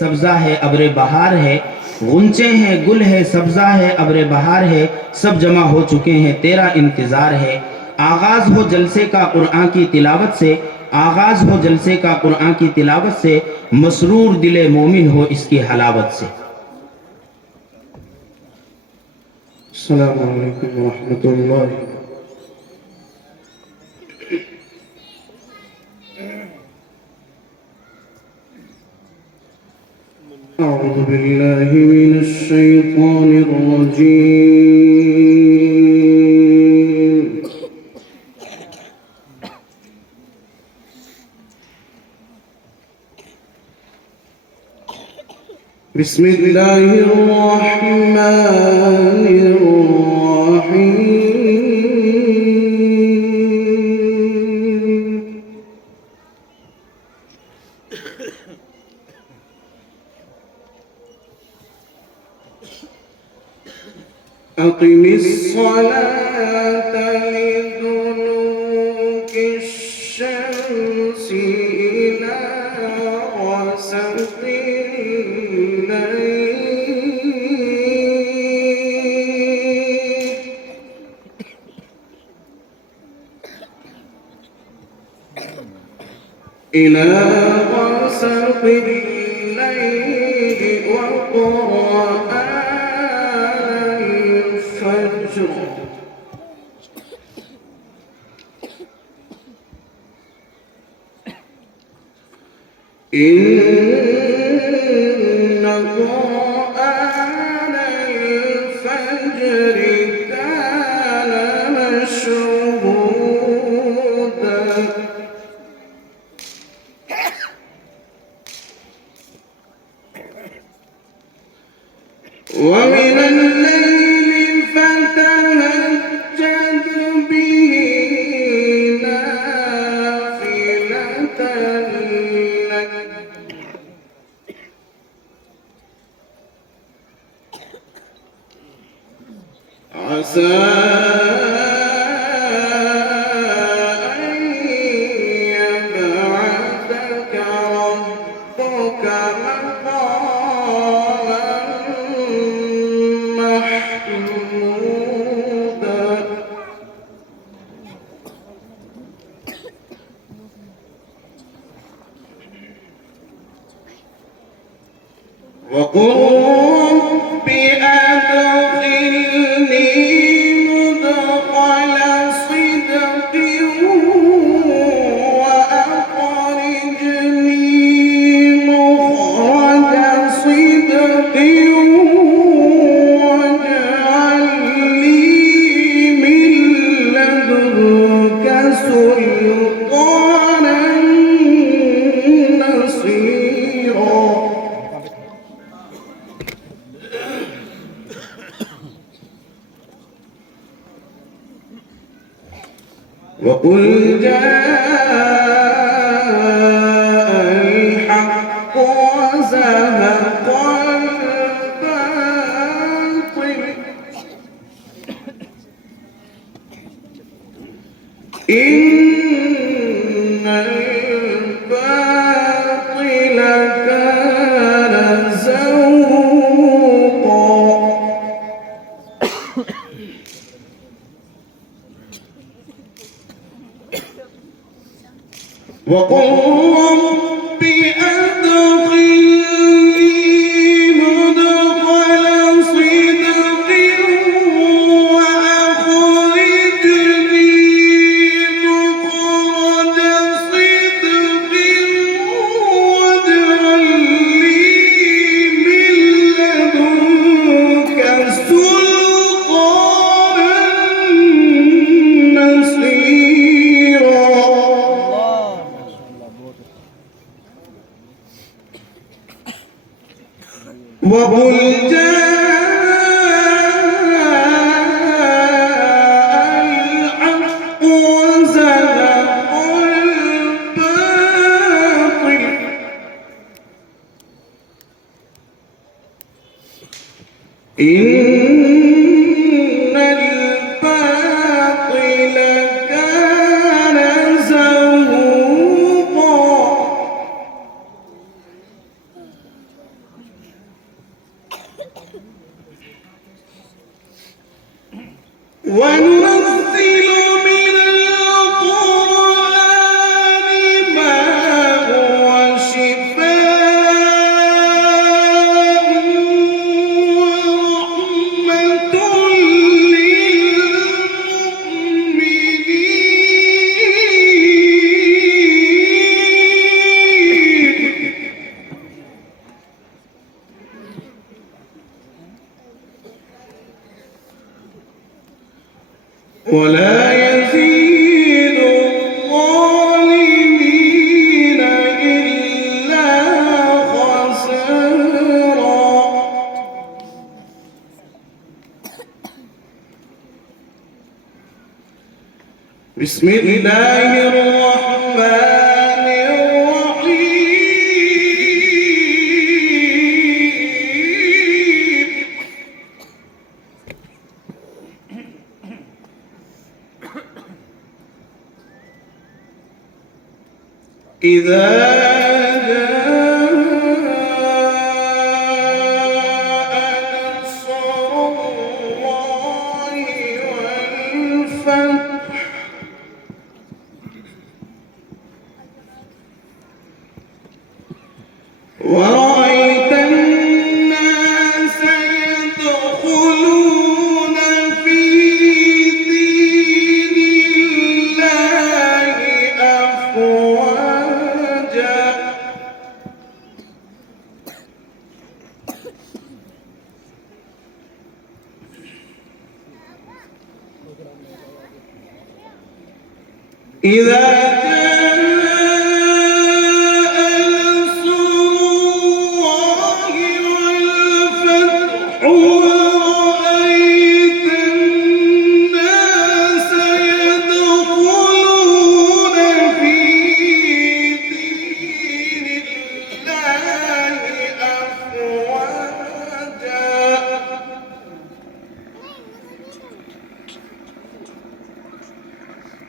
सब्जा है अब्रे बहार है, गुंचे हैं गुल है सब्जा है अब्रे बहार है, सब जमा हो चुके हैं तेरा इंतज़ार है। आगाज़ हो जलसे का कुरान की तिलावत से, आगाज़ हो जलसे का कुरान की तिलावत से, मसरूर दिले मोमिन हो इसकी हलावत से। अस्सलामु अलैकुम व रहमतुल्लाहि। أعوذ بالله من الشيطان الرجيم. بسم الله الرحمن الرحيم. أقم الصلاة لدلوك الشمس إلى غسق إلى غسق الليل وقرآن الفجر إن قرآن الفجر كان مشهودا ومن الليل فتهجد به نافلة لك عسى أن يبعثك ربك مقاما محمودا وقل رب أدخلني مدخل صدق وأخرجني مخرج صدق واجعل لي من لدنك سلطانا نصيرا وقل جاء الحق وزهق الباطل إن الباطل كان زهوقا وقل رب أدخلني مدخل صدق وأخرجني مخرج صدق واجعل لي من لدنك سلطانا نصيرا وقل جاء الحق وزهق الباطل إن الباطل كان زهوقا وننزل من القرآن ما هو شفاء ورحمة ولا يزيد الظالمين إلا خسارا. بسم الله الرحمن الرحيم. إذا جاء نصر الله والفتح ورأيت الناس يدخلون في دين الله أفواجا. إذا جاء نصر الله والفتح ورأيت الناس يدخلون في دين الله أفواجا.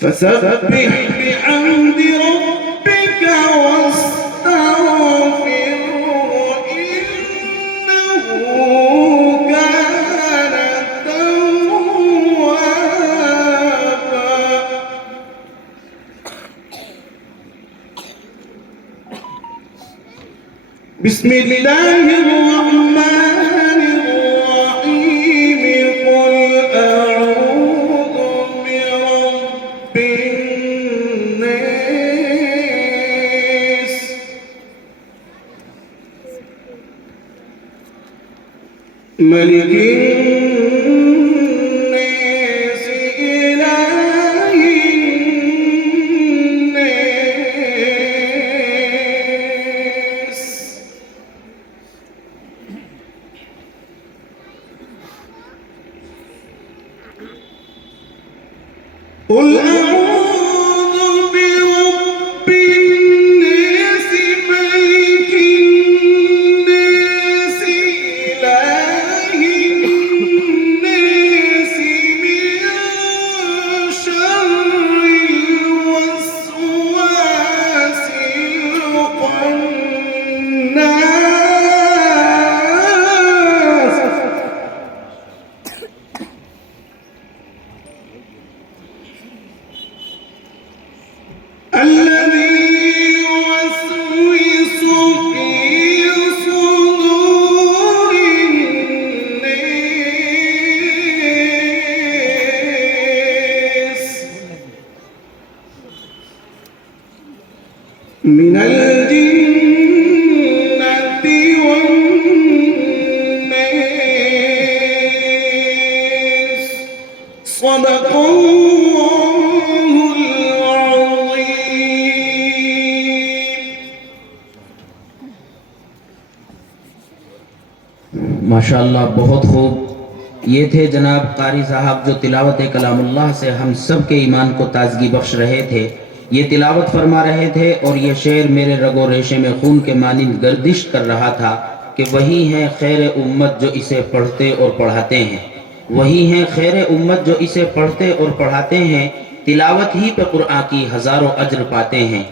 فسبح بحمد ربك واستغفره إنه كان توابا. بسم الله الرحمن الرحيم. قل أعوذ برب الناس ملك الناس إله الناس قل أعوذ برب الناس ملك الناس إله الناس من شر الوسواس الخناس الذي يوسوس في صدور الناس من الجنة والناس. صدق الله العظيم. माशाअल्लाह, बहुत खूब। ये थे जनाब कारी साहब जो तिलावत कलामुल्लाह से हम सब के ईमान को ताजगी बख्श रहे थे। ये तिलावत फरमा रहे थे और ये शेर मेरे रगो रेशे में खून के मानिंद गर्दिश कर रहा था कि वही हैं खैर उम्मत जो इसे पढ़ते और पढ़ाते हैं, वही हैं खैर उम्मत जो इसे पढ़ते और पढ़ाते हैं। तिलावत ही पे कुरान की हज़ारों अज्र पाते हैं।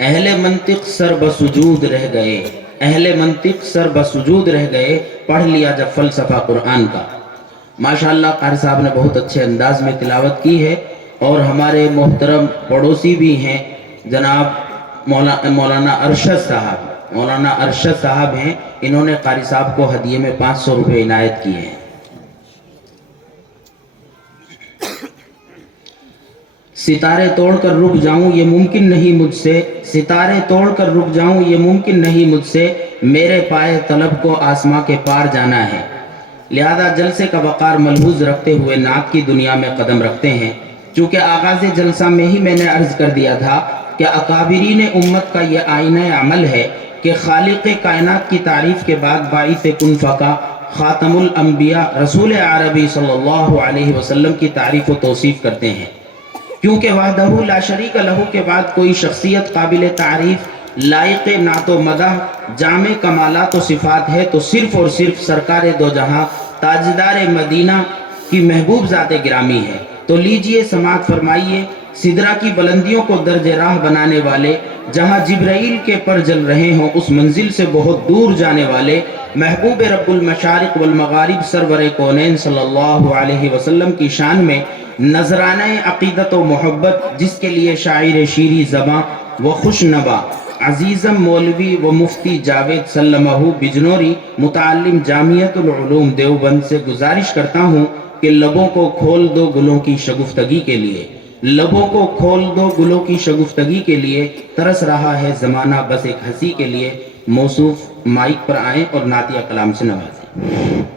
अहले मंतिक सर बसुजूद रह गए, अहले मंतिक सर बसुजूद रह गए, पढ़ लिया जब फ़लसफ़ा कुरान का। माशाअल्लाह कारी साहब ने बहुत अच्छे अंदाज में तिलावत की है। और हमारे मोहतरम पड़ोसी भी हैं जनाब मौलाना अरशद साहब हैं। इन्होंने कारी साहब को हदिये में 500 रुपये इनायत किए हैं। सितारे तोड़कर रुक जाऊं ये मुमकिन नहीं मुझसे, सितारे तोड़कर रुक जाऊं ये मुमकिन नहीं मुझसे, मेरे पाए तलब को आसमां के पार जाना है। लिहाजा जलसे का वक़ार मलहूज रखते हुए नात की दुनिया में कदम रखते हैं। चूँकि आगाज़ जलसा में ही मैंने अर्ज़ कर दिया था कि अकाबिरीन उम्मत का ये आईना अमल है कि खालिक़ कायनात की तारीफ़ के बाद बाइस कुन फ़का ख़ातमुल अंबिया रसूल अरबी सल्लल्लाहु अलैहि वसल्लम की तारीफ़ व तौसीफ़ करते हैं। क्योंकि वहदहू ला शरीक लहू के बाद कोई शख्सियत काबिल तारीफ़ लायक नातो मदह जामे कमालात व सिफ़ात है तो सिर्फ़ और सिर्फ सरकार दो जहाँ ताजदार मदीना की महबूब ज़ाते गिरामी है। तो लीजिए समात फरमाइए सिदरा की बुलंदियों को दर्ज राह बनाने वाले, जहाँ जिब्राइल के पर जल रहे हों उस मंजिल से बहुत दूर जाने वाले महबूब रब्बुल मशारिक़ वल मगारिब सरवर कौनैन सल्लल्लाहु अलैहि वसल्लम की शान में नजराना अक़ीदत व मोहब्बत, जिसके लिए शायर शीरी ज़बां व खुशनवा अजीज़म मौलवी व मुफ्ती जावेद सल्लमहू बिजनौरी मुताल्लिम जामियतुल उलूम देवबंद से गुजारिश करता हूँ कि लबों को खोल दो गुलों की शगुफ्तगी के लिए, लबों को खोल दो गुलों की शगुफ्तगी के लिए, तरस रहा है ज़माना बस एक हंसी के लिए। मौसूफ माइक पर आएँ और नातिया कलाम से नवाजें।